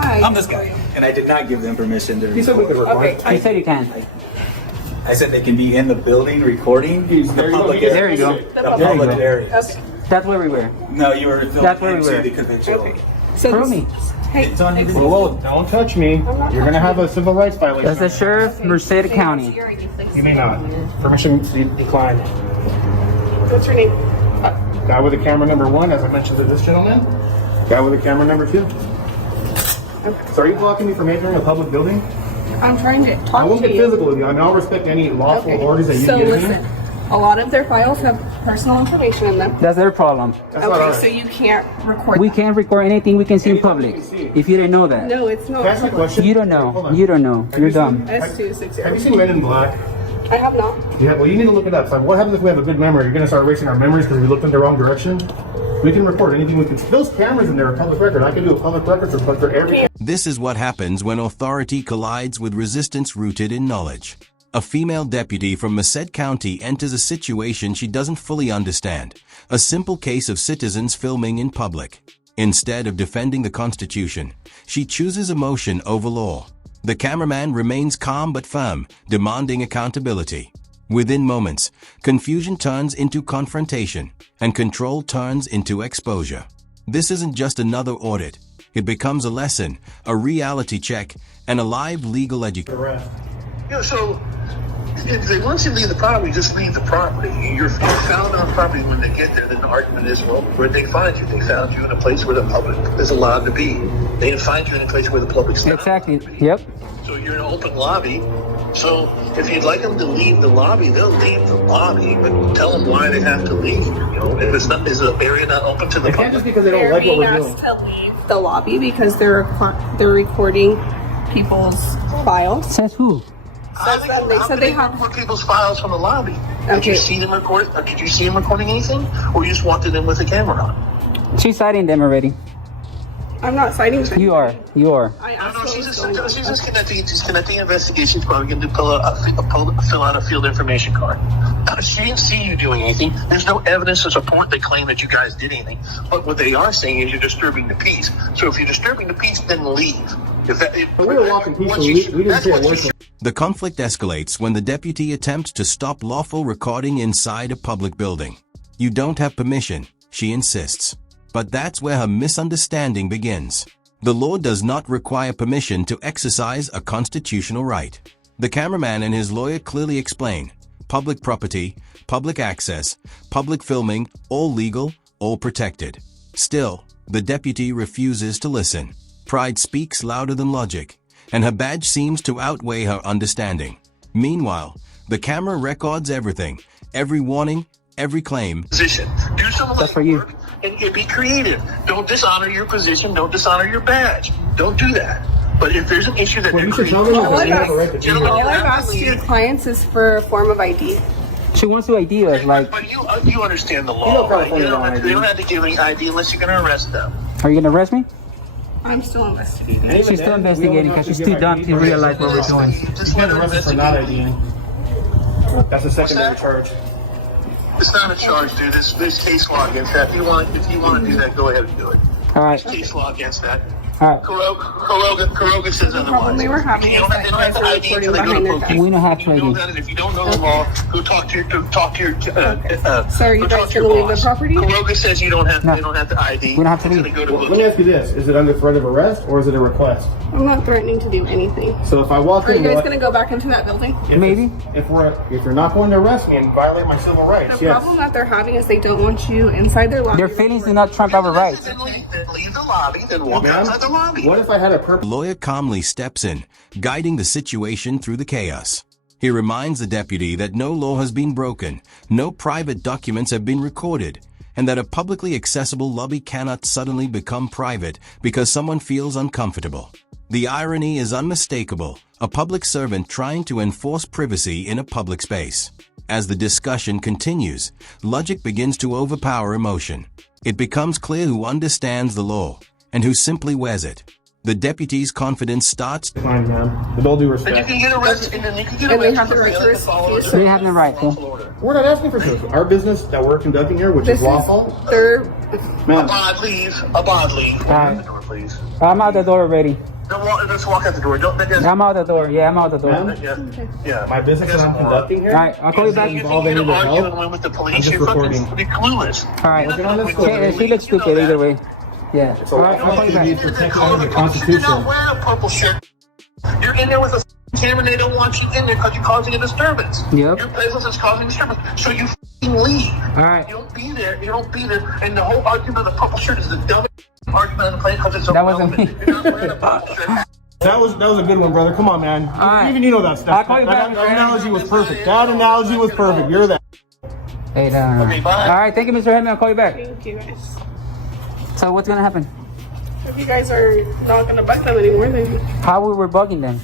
Hi. I'm this guy, and I did not give them permission to. He said we could record. Okay. You said you can. I said they can be in the building recording the public area. There you go. The public areas. Okay. That's where we were. No, you were filming That's where we into were. the conventional. Okay. So Prove me. Hey, It's on you. Whoa, don't touch me. You're gonna have a civil rights violation. That's the sheriff, Merced County. You may not. Permission declined. what's your name? Guy with the camera number 1, as I mentioned to this gentleman. Guy with the camera number 2. So are you blocking me from entering a public building? I'm trying to I talk won't to get you. physical with you. I mean, I'll respect any lawful orders that you So give listen, me. a lot of their files have personal information in them. That's their problem. That's not Okay, ours. so you can't record We that. can't record anything we can see in public. If you didn't know that. No, it's not. Can I ask you a question? You don't Hold know. on. You don't know. You're dumb. Have you S260. seen Men in Black? I have not. Yeah, well, you need to look it up. So what happens if we have a good memory? You're going to start erasing our memories because we looked in the wrong direction? We can record anything we can. Those cameras in there are public record. I can do a public record for every. This is what happens when authority collides with resistance rooted in knowledge. A female deputy from Merced County enters a situation she doesn't fully understand. A simple case of citizens filming in public. Instead of defending the Constitution, she chooses emotion over law. The cameraman remains calm but firm, demanding accountability. Within moments, confusion turns into confrontation, and control turns into exposure. This isn't just another audit. It becomes a lesson, a reality check, and a live legal education. Yeah, so if they want you to leave the property, just leave the property. You're found on property when they get there. Then the argument is, well, where'd they find you? They found you in a place where the public is allowed to be. They didn't find you in a place where the public's not. Exactly. Yep. So you're in an open lobby. So if you'd like them to leave the lobby, they'll leave the lobby, but tell them why they have to leave. You know, if it's not, is the area not open to the It can't just public? because they don't They're like what being we're doing. asked to leave the lobby because they're recording people's files. Says who? They said they have. record people's files from the lobby. Did Okay. you see them record? Or did you see them recording anything, or you just wanted them with a camera on? She's citing them already. I'm not citing. You are. You are. I No, asked no, what she's was just, going on. she's just conducting an investigation. She's probably going to fill out a field information card. She didn't see you doing anything. There's no evidence to support the claim that you guys did anything. But what they are saying is you're disturbing the peace. So if you're disturbing the peace, then leave. But we were walking peacefully. We didn't say a word. The conflict escalates when the deputy attempts to stop lawful recording inside a public building. You don't have permission, she insists. But that's where her misunderstanding begins. The law does not require permission to exercise a constitutional right. The cameraman and his lawyer clearly explain: public property, public access, public filming, all legal, all protected. Still, the deputy refuses to listen. Pride speaks louder than logic, and her badge seems to outweigh her understanding. Meanwhile, the camera records everything, every warning, every claim. Position. Do some of That's the for you. work and be creative. Don't dishonor your position. Don't dishonor your badge. Don't do that. But if there's an issue that Well, they're you should tell creating, them that they have a right to do Gentlemen, that. All you I've have to asked your leave. clients is for a form of ID. She wants to ID us. Like, But you understand the You law, know right? California law, They don't have to give any ID unless you're going to arrest them. are you gonna arrest me? I'm still investigating. Even She's still then, investigating we don't because have she's give too dumb ID to for realize what we're doing. Just You let can't them arrest us for not investigate. IDing. That's a secondary charge. It's not a charge, dude. There's case law against that. If you want to do that, go ahead and do it. All right. There's case law against that. All right. Kuroga says problem otherwise. they were having They is don't that have to they're ID until they go to recording probation. behind We don't have to You know ID. that, and if you don't know the law, go talk to your So are you go guys talk to your gonna leave the boss. property? Kuroga says you don't have No. they don't have to ID. We don't have to until leave. they go to Well, let me ask you this. Is it under threat of arrest or is it a request? I'm not threatening to do anything. So if I walk Are in... you guys going to go back into that building? Maybe. If you're not going to arrest me and violate my civil rights, The yes. problem that they're having is they don't want you inside their lobby. Their feelings do not trump our rights. Then leave the lobby, then walk Ma'am, outside the lobby. what if I had a The purpose? lawyer calmly steps in, guiding the situation through the chaos. He reminds the deputy that no law has been broken, no private documents have been recorded, and that a publicly accessible lobby cannot suddenly become private because someone feels uncomfortable. The irony is unmistakable, a public servant trying to enforce privacy in a public space. As the discussion continues, logic begins to overpower emotion. It becomes clear who understands the law and who simply wears it. The deputy's confidence starts. Fine, ma'am. With all due Then you respect. can get arrested, and then you can get And they arrested have the for right to failing to follow refuse. the They have the right to. lawful order. We're not asking for this. Our business that we're conducting here, which This is is lawful. their. Ma'am, Abad, leave. Abad, leave. Alright. Open the door, please. I'm out the door already. Let's walk out the door. Don't. I'm out the door. Yeah, I'm out the door. Yeah. My business that I'm conducting here. All right, I'll call you back. You Involve think any you're of the arguing help? with the I'm police? just You're fucking recording. clueless. All right. Get on this floor. She looks stupid either way. Yeah. All right, I'll call you He's back. protected under the Constitution. You're not wearing a purple shirt. You're in there with a camera and they don't want you in there because you're causing a disturbance. Yep. Your presence is causing disturbance. So you f***ing leave. All right. You don't be there. You don't be there. And the whole argument of the purple shirt is the dumbest argument on the planet because it's so That wasn't me. You're not wearing a purple shirt. That was a good one, brother. Come on, man. right. Even you know that stuff. I'll call you back, That man. analogy was perfect. That analogy was perfect. You're that. Hey, down. Okay, bye. All right, thank you, Mr. Hedman. I'll call you back. Thank you guys. So what's gonna happen? If you guys are not gonna bug them anymore, then How we were bugging them?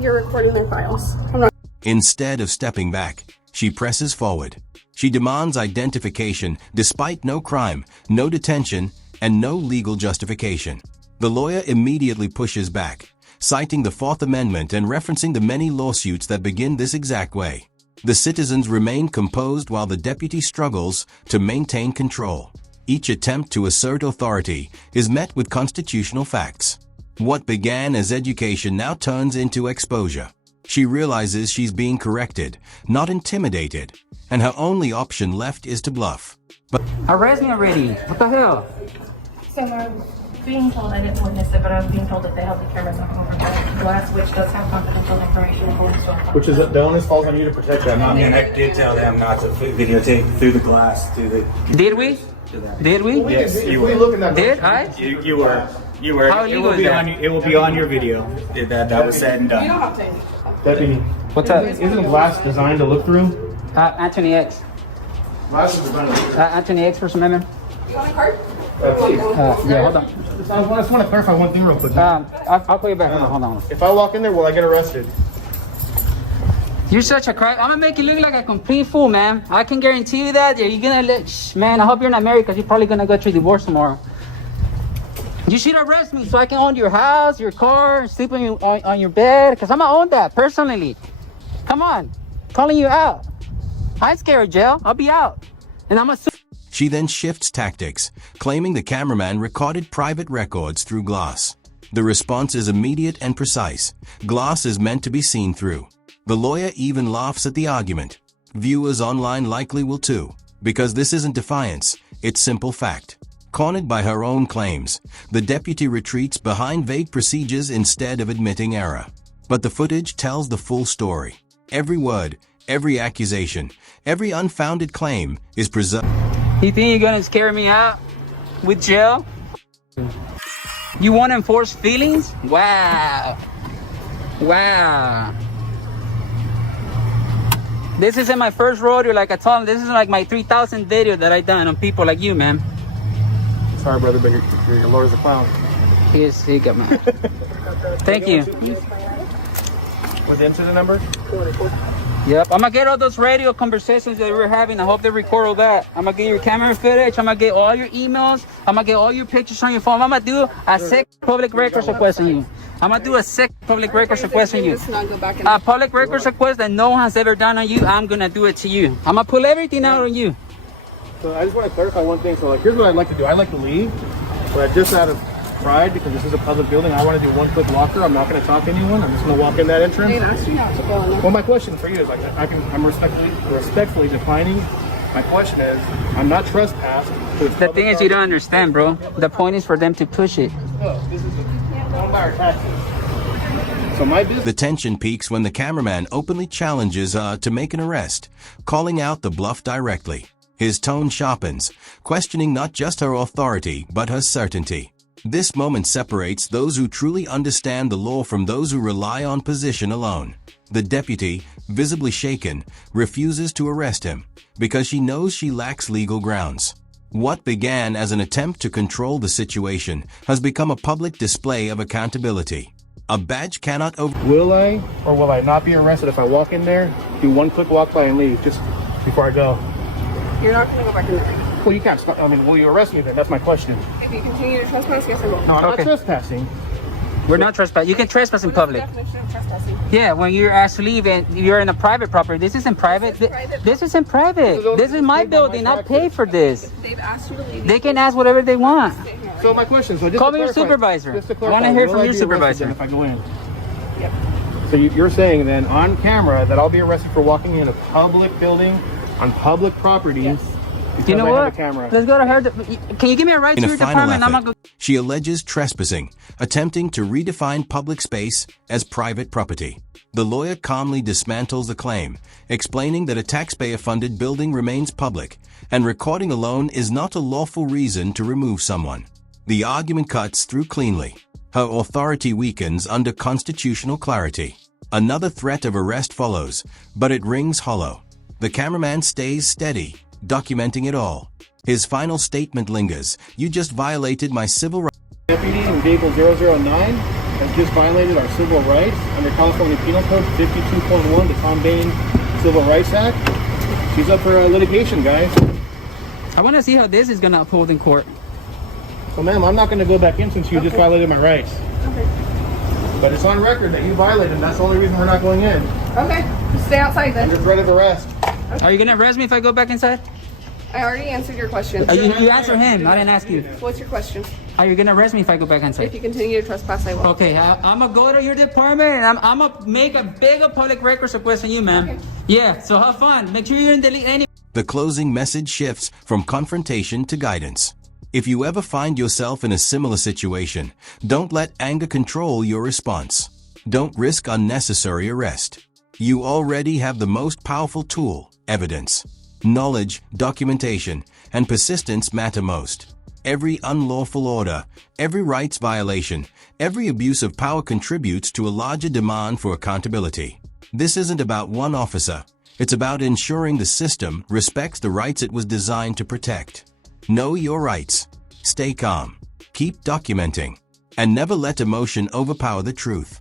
you're recording their files. I'm not. Instead of stepping back, she presses forward. She demands identification despite no crime, no detention, and no legal justification. The lawyer immediately pushes back, citing the Fourth Amendment and referencing the many lawsuits that begin this exact way. The citizens remain composed while the deputy struggles to maintain control. Each attempt to assert authority is met with constitutional facts. What began as education now turns into exposure. She realizes she's being corrected, not intimidated, and her only option left is to bluff. Arrest me already. What the hell? So I'm being told, I didn't witness it, but I'm being told that they have the cameras on over the glass, which does have confidential information according to Which is the onus falls on you to protect that, not me. And I did tell them not to videotape through the glass to the. Did we? Did we? Yes, you We were. look in that. Did I? You were. You were. How It illegal will is be that? on. It will be on your video. That was said and You don't done. have to. Deputy, What's up? isn't glass designed to look through? Anthony X. Glass is designed to look through. Anthony X, First Amendment. You want a card? Please. Yeah, hold on. I just want to clarify one thing real quick. I'll call you back. Hold on. If I walk in there, will I get arrested? You're such a crack. I'm gonna make you look like a complete fool, man. I can guarantee you that. You're gonna look, man. I hope you're not married because you're probably gonna go through divorce tomorrow. You should arrest me so I can own your house, your car, sleep on your bed. Because I'm gonna own that personally. Come on, calling you out. I ain't scared of jail. I'll be out, and I'm gonna sue. She then shifts tactics, claiming the cameraman recorded private records through glass. The response is immediate and precise. Glass is meant to be seen through. The lawyer even laughs at the argument. Viewers online likely will too, because this isn't defiance, it's simple fact. Cornered by her own claims, the deputy retreats behind vague procedures instead of admitting error. But the footage tells the full story. Every word, every accusation, every unfounded claim is preserved. You think you're gonna scare me out with jail? You want to enforce feelings? Wow. Wow. This isn't my first rodeo, like I told him. This is like my 3,000 video that I done on people like you, man. Sorry, brother, but your lawyer's a clown. Yes, he got me. Thank you. What's the incident number? Yep, I'm gonna get all those radio conversations that we're having. I hope they record all that. I'm gonna get your camera footage. I'm gonna get all your emails. I'm gonna get all your pictures on your phone. I'm gonna do a sick public records request on you. I'm gonna do a sick public records request on you. Let's not go back and A public records request that no one has ever done on you. I'm gonna do it to you. I'm gonna pull everything out on you. So I just want to clarify one thing. So like, here's what I'd like to do. I'd like to leave, but just out of pride, because this is a public building, I want to do one quick walkthrough. I'm not going to talk to anyone. I'm just going to walk in that they entrance. asked you not to go in there. Well, my question for you is like, I'm respectfully declining. My question is, I'm not trespassing. The thing is, you don't understand, bro. The point is for them to push it. So my business. The tension peaks when the cameraman openly challenges her to make an arrest, calling out the bluff directly. His tone sharpens, questioning not just her authority, but her certainty. This moment separates those who truly understand the law from those who rely on position alone. The deputy, visibly shaken, refuses to arrest him because she knows she lacks legal grounds. What began as an attempt to control the situation has become a public display of accountability. A badge cannot Will I or will I not be arrested if I walk in there, do one quick walk by and leave just before I go? You're not going to go back in there. Well, you can't stop. I mean, will you arrest me then? That's my question. If you continue to trespass, yes, I will. No, I'm Okay. not trespassing. We're not trespassing. You can trespass in public. Definition of trespassing. Yeah, when you're asked to leave and you're in a private property. This isn't private. This isn't private. This is my building. I pay for this. They've asked you to leave. They can ask whatever they want. Stay here, So my question, so just Call to me your clarify- supervisor. just to I clarify, wanna hear will from I your be arrested supervisor. then if I go in? Yep. So you're saying then on camera that I'll be arrested for walking in a public building on public property? Yes. Because You know I have what? a camera. Let's go to her. Can you give me a ride In to a your final department? I'm effort, gonna go. she alleges trespassing, attempting to redefine public space as private property. The lawyer calmly dismantles the claim, explaining that a taxpayer-funded building remains public, and recording alone is not a lawful reason to remove someone. The argument cuts through cleanly. Her authority weakens under constitutional clarity. Another threat of arrest follows, but it rings hollow. The cameraman stays steady, documenting it all. His final statement lingers. You just violated my civil rights. Deputy in vehicle 009 has just violated our civil rights under California Penal Code 52.1, the Tom Bain Civil Rights Act. She's up for litigation, guys. I want to see how this is gonna uphold in court. So, ma'am, I'm not going to go back in since you just violated my rights. Okay. But it's on record that you violated, and that's the only reason we're not going in. Okay. Stay outside then. Under threat of arrest. Are you gonna arrest me if I go back inside? I already answered your question. You answer him. I didn't ask you. What's your question? Are you gonna arrest me if I go back If inside? you continue to trespass, I will. Okay, I'm gonna go to your department and I'm gonna make a bigger public records request on you, ma'am. Okay. Yeah, so have fun. Make sure you didn't delete any. The closing message shifts from confrontation to guidance. If you ever find yourself in a similar situation, don't let anger control your response. Don't risk unnecessary arrest. You already have the most powerful tool, evidence. Knowledge, documentation, and persistence matter most. Every unlawful order, every rights violation, every abuse of power contributes to a larger demand for accountability. This isn't about one officer. It's about ensuring the system respects the rights it was designed to protect. Know your rights. Stay calm. Keep documenting. And never let emotion overpower the truth.